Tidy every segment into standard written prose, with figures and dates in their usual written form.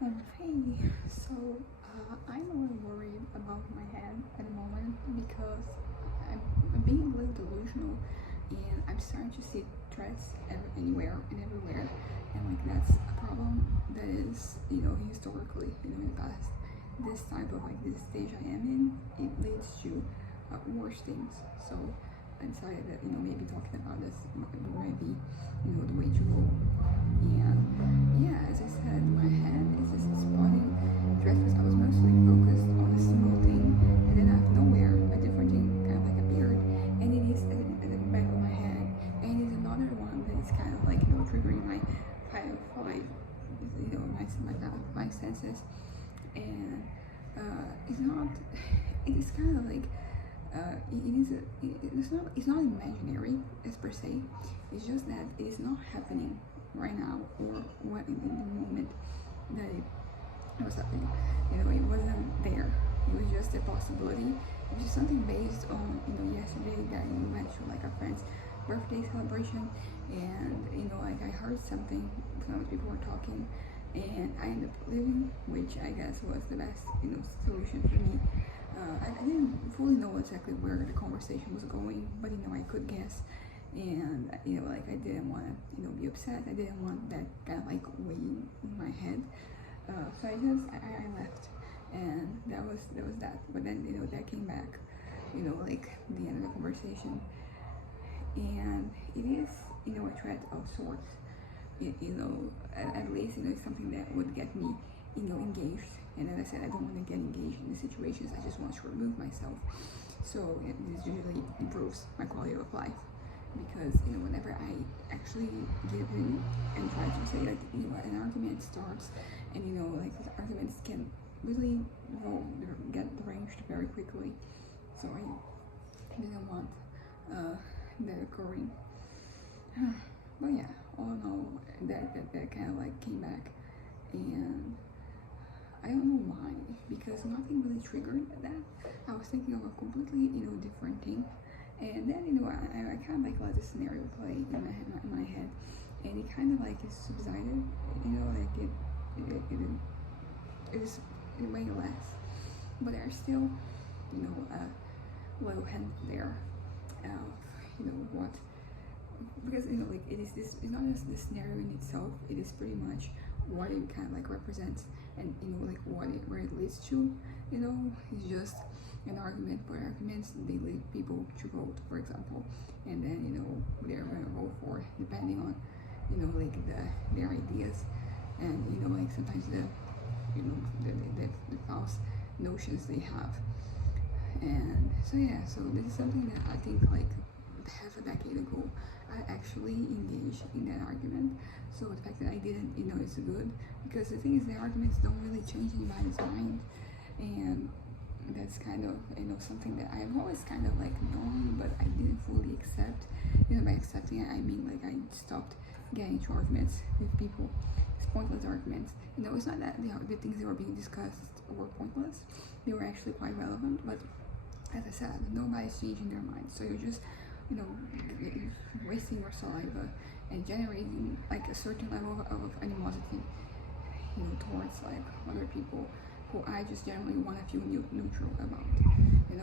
Hey, I'm a little worried about my head at the moment because I'm being a little delusional and I'm starting to see threats anywhere and everywhere. And like that's a problem that is, historically, in the past, this type of like this stage I am in, it leads to worse things. So I decided that, maybe talking about this might be, the way to go. And yeah, as I said, my head is just exploding. Dress I was mostly focused on a single thing, and then out of nowhere, a different thing kind of like appeared, and it is at the back of my head, and it is another one that is kind of like triggering my five, my senses, and it's not. It is kind of like it's not imaginary as per se. It's just that it is not happening right now or what in the moment that it was happening. It wasn't there. It was just a possibility. It was just something based on yesterday that we went to like our friend's birthday celebration, and like I heard something. Some people were talking, and I ended up leaving, which I guess was the best solution for me. I didn't fully know exactly where the conversation was going, but I could guess. And like I didn't want to be upset. I didn't want that kind of like weighing in my head. So I left, and that was that. But then that came back, like the end of the conversation, and it is a threat of sorts. At least it's something that would get me engaged. And as I said, I don't want to get engaged in the situations. I just want to remove myself. So this usually improves my quality of life because whenever I actually give in and try to say like an argument starts, and like these arguments can really get deranged very quickly. So I didn't want that occurring. But yeah, all in all, that kind of like came back, and I don't know why, because nothing really triggered that. I was thinking of a completely, different thing. And then, I kind of like let the scenario play in my head. And it kind of like is subsided, like it is way less. But there's still, a little hint there of, what, because, like it is this, it's not just the scenario in itself, it is pretty much what it kind of like represents, and like where it leads to. It's just an argument, but arguments they lead people to vote, for example, and then they're gonna vote for depending on like their ideas, and like sometimes the false notions they have. And so yeah, so this is something that I think like half a decade ago I actually engaged in that argument. So the fact that I didn't, it's good, because the thing is the arguments don't really change anybody's mind, and that's kind of something that I've always kind of like known, but I didn't fully accept. By accepting it, I mean like I stopped getting into arguments with people. It's pointless arguments. It's not that the things that were being discussed were pointless. They were actually quite relevant, but as I said, nobody's changing their mind. So you're just wasting your saliva and generating like a certain level of animosity, towards like other people who I just generally want to feel neutral about.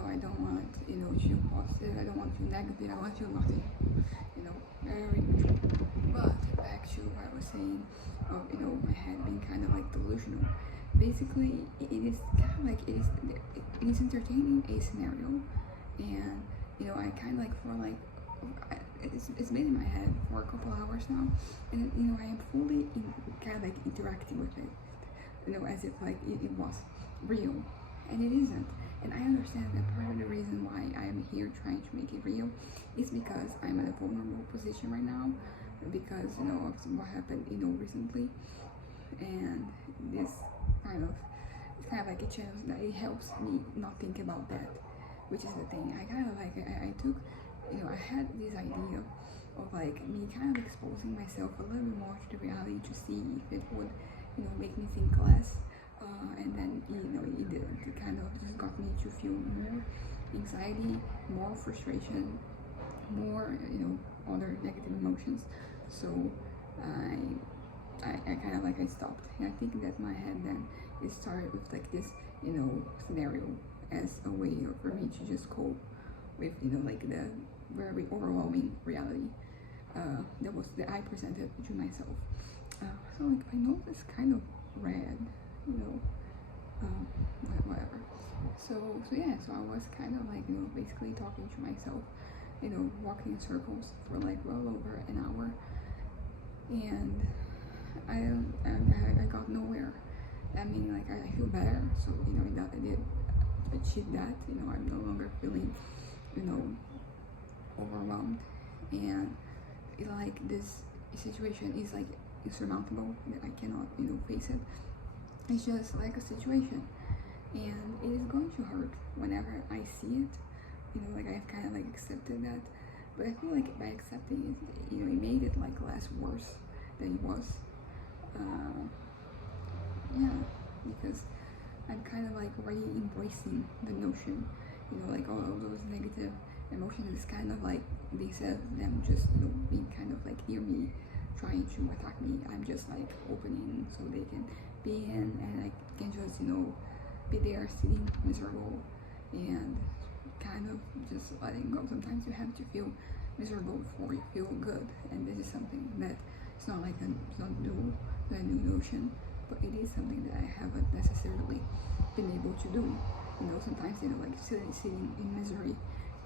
I don't want to feel positive. I don't want to feel negative. I want to feel nothing. Very neutral. But back to what I was saying of my head being kind of like delusional. Basically, it is kind of like it is entertaining a scenario, and I kind of like for like it's been in my head for a couple hours now, and I am fully kind of like interacting with it, as if like it was real, and it isn't. And I understand that part of the reason why I am here trying to make it real is because I'm in a vulnerable position right now, because of what happened recently, and this kind of it's kind of like a chance that it helps me not think about that, which is the thing. I kind of like I took I had this idea of like me kind of exposing myself a little bit more to the reality to see if it would make me think less, and then it didn't. It kind of just got me to feel more anxiety, more frustration, more other negative emotions. So I I kind of like I stopped. And I think that my head then it started with like this, scenario as a way for me to just cope with, like the very overwhelming reality that I presented to myself. So like my nose is kind of red, whatever. So yeah, so I was kind of like, basically talking to myself, walking in circles for like well over an hour, and I got nowhere. I mean, like I feel better, so I did achieve that. I'm no longer feeling, overwhelmed, and like this situation is like insurmountable. That I cannot, face it. It's just like a situation, and it is going to hurt whenever I see it. Like I've kind of like accepted that, but I feel like by accepting it, it made it like less worse than it was. Yeah, because I'm kind of like already embracing the notion, like all of those negative emotions is kind of like instead of them just being kind of like near me, trying to attack me, I'm just like opening so they can be in, and I can just be there sitting miserable and kind of just letting go. Sometimes you have to feel miserable before you feel good, and this is something that it's not like it's not new, a new notion, but it is something that I haven't necessarily been able to do. Sometimes like sitting in misery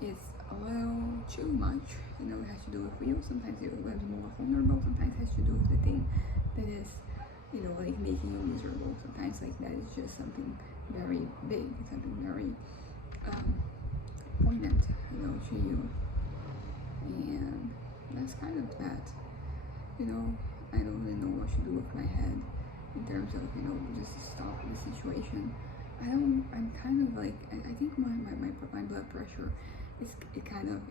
is a little too much. It has to do with you. Sometimes you're a little more vulnerable. Sometimes it has to do with the thing that is, like making you miserable. Sometimes like that is just something very big, something very poignant, to you. And that's kind of that. I don't really know what to do with my head in terms of, just stop the situation. I'm kind of like, I think my blood pressure it kind of,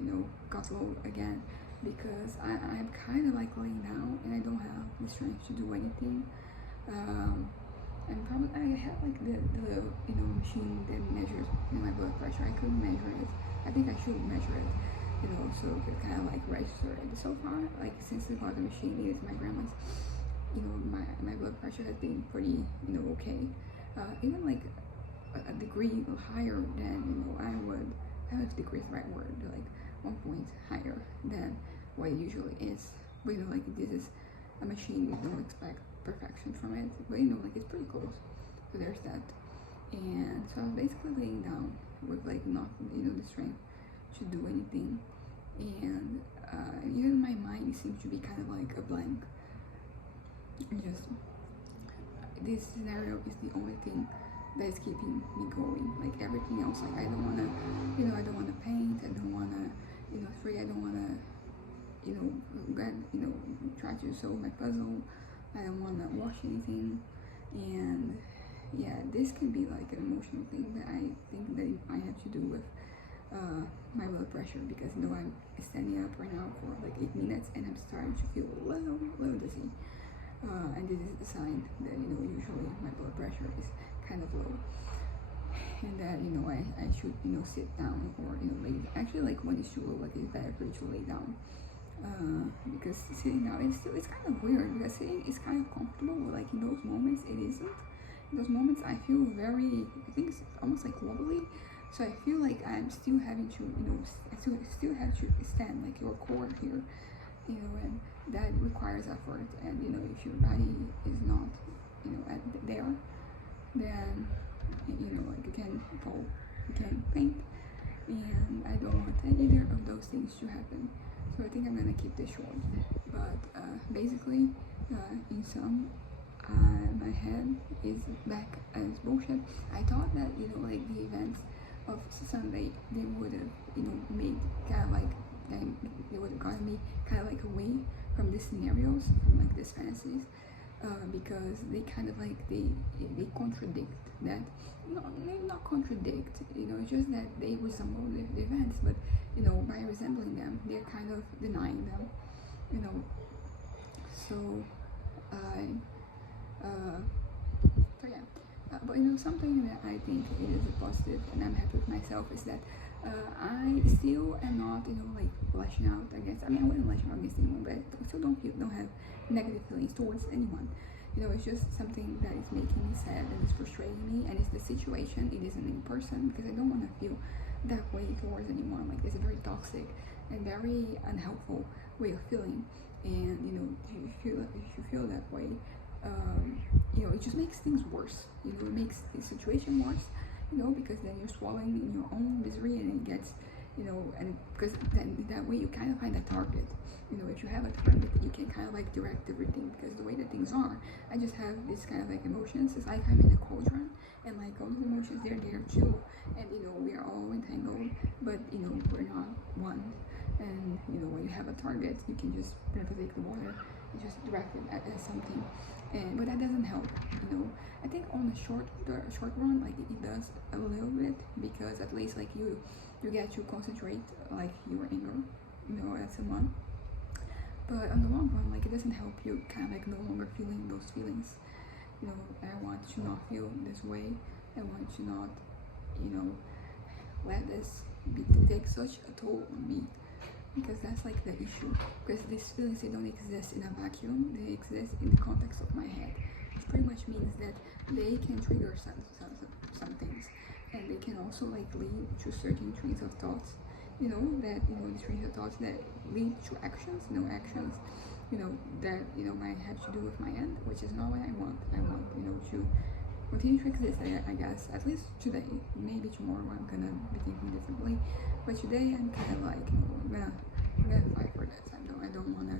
got low again, because I'm kind of like laying down and I don't have the strength to do anything. And probably I had like the machine that measures my blood pressure. I couldn't measure it. I think I should measure it, so it could kind of like register it. So far, like since we got the machine, it is my grandma's, my blood pressure has been pretty, okay. Even like a degree higher than, I would, I don't know if degree is the right word, like 1 point higher than what it usually is. But like this is a machine, you don't expect perfection from it, but like it's pretty close. So there's that. And so I was basically laying down with like not, the strength to do anything. And even my mind seemed to be kind of like a blank. Just this scenario is the only thing that is keeping me going. Like everything else, like I don't wanna, I don't wanna paint, I don't wanna, I don't wanna, try to solve my puzzle. I don't wanna wash anything, and yeah, this can be like an emotional thing that I think that it might have to do with my blood pressure, because I'm standing up right now for like 8 minutes and I'm starting to feel a little dizzy. And this is a sign that usually my blood pressure is kind of low, and that I should sit down or lay. Actually, like when it's too low, like it's better for you to lay down, because sitting down it's kind of weird, because sitting is kind of comfortable, but like in those moments it isn't. In those moments I feel very, I think it's almost like wobbly, so I feel like I'm still having to I still have to stand like your core here, and that requires effort. And if your body is not there, then like you can fall, you can faint, and I don't want either of those things to happen. So I think I'm gonna keep this short, but basically in sum, my head is back as bullshit. I thought that like the events of Sunday, they would have made kind of like they would have gotten me kind of like away from these scenarios, from like these fantasies, because they kind of like they contradict that. Not contradict, it's just that they resemble the events, but by resembling them, they're kind of denying them, so so yeah. But something that I think it is a positive, and I'm happy with myself, is that I still am not, like lashing out against. I mean, I wouldn't lash out against anyone, but I still don't have negative feelings towards anyone. It's just something that is making me sad and it's frustrating me, and it's the situation. It isn't in person because I don't want to feel that way towards anyone. Like, it's a very toxic and very unhelpful way of feeling, and if you feel that way, it just makes things worse. It makes the situation worse. Because then you're swallowing in your own misery, and it gets, and because then that way you kind of find a target. If you have a target, you can kind of like direct everything, because the way that things are, I just have this kind of like emotions. It's like I'm in a cauldron, and like all those emotions, they're there too, and we are all entangled, but we're not one. And when you have a target, you can just manipulate the water and just direct it at something, but that doesn't help. I think on the short run, like it does a little bit, because at least like you get to concentrate like your anger, at someone. But on the long run, like it doesn't help you kind of like no longer feeling those feelings. I want to not feel this way. I want to not, let this take such a toll on me, because that's like the issue. Because these feelings, they don't exist in a vacuum. They exist in the context of my head, which pretty much means that they can trigger some things, and they can also like lead to certain trains of thoughts. That the trains of thoughts that lead to actions. Actions. That might have to do with my end, which is not what I want. I want to continue to exist. I guess at least today. Maybe tomorrow I'm gonna be thinking differently, but today I'm kind of like I'm gonna fight for this. I don't wanna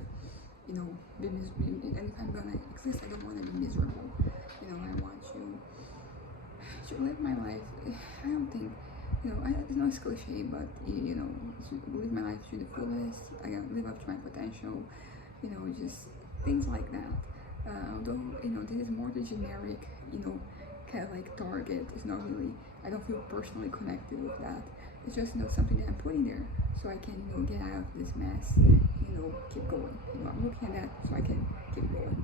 be miserable. And if I'm gonna exist, I don't wanna be miserable. I want to live my life. I don't think it's not cliche, but to live my life to the fullest. I gotta live up to my potential. Just things like that. Although this is more the generic, kind of like target. It's not really. I don't feel personally connected with that. It's just something that I'm putting there so I can get out of this mess. Keep going. I'm looking at that so I can keep going.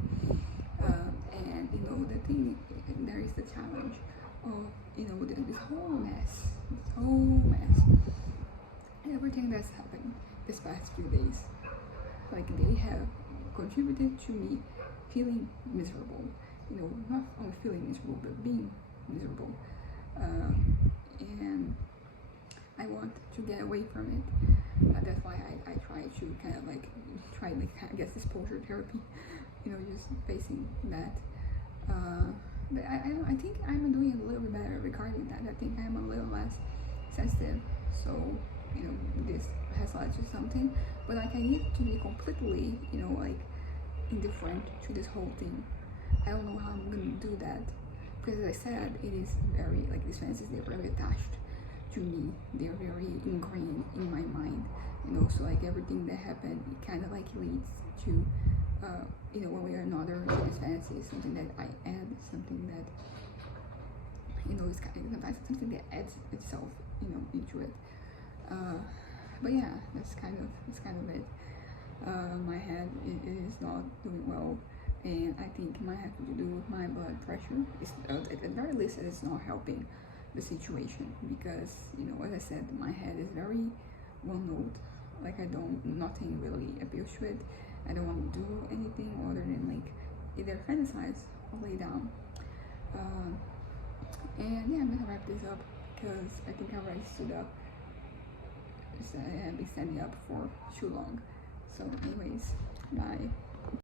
And the thing, there is the challenge of this whole mess, everything that's happened this past few days. Like, they have contributed to me feeling miserable. Not only feeling miserable, but being miserable. And I want to get away from it. That's why I try to kind of like I guess exposure therapy. Just facing that. But I think I'm doing a little bit better regarding that. I think I'm a little less sensitive. So this has led to something. But like, I need to be completely like indifferent to this whole thing. I don't know how I'm gonna do that, because as I said, it is very like these fantasies, they're very attached to me. They're very ingrained in my mind. So like everything that happened, it kind of like leads to one way or another, this fantasy is something that I add, something that is kind of sometimes something that adds itself into it. But yeah, that's kind of it. My head is not doing well, and I think it might have to do with my blood pressure. At the very least, it's not helping the situation, because as I said, my head is very one note. Like, nothing really appeals to it. I don't want to do anything other than like either fantasize or lay down. And yeah, I'm gonna wrap this up because I think I already stood up. I've been standing up for too long. So anyways, bye.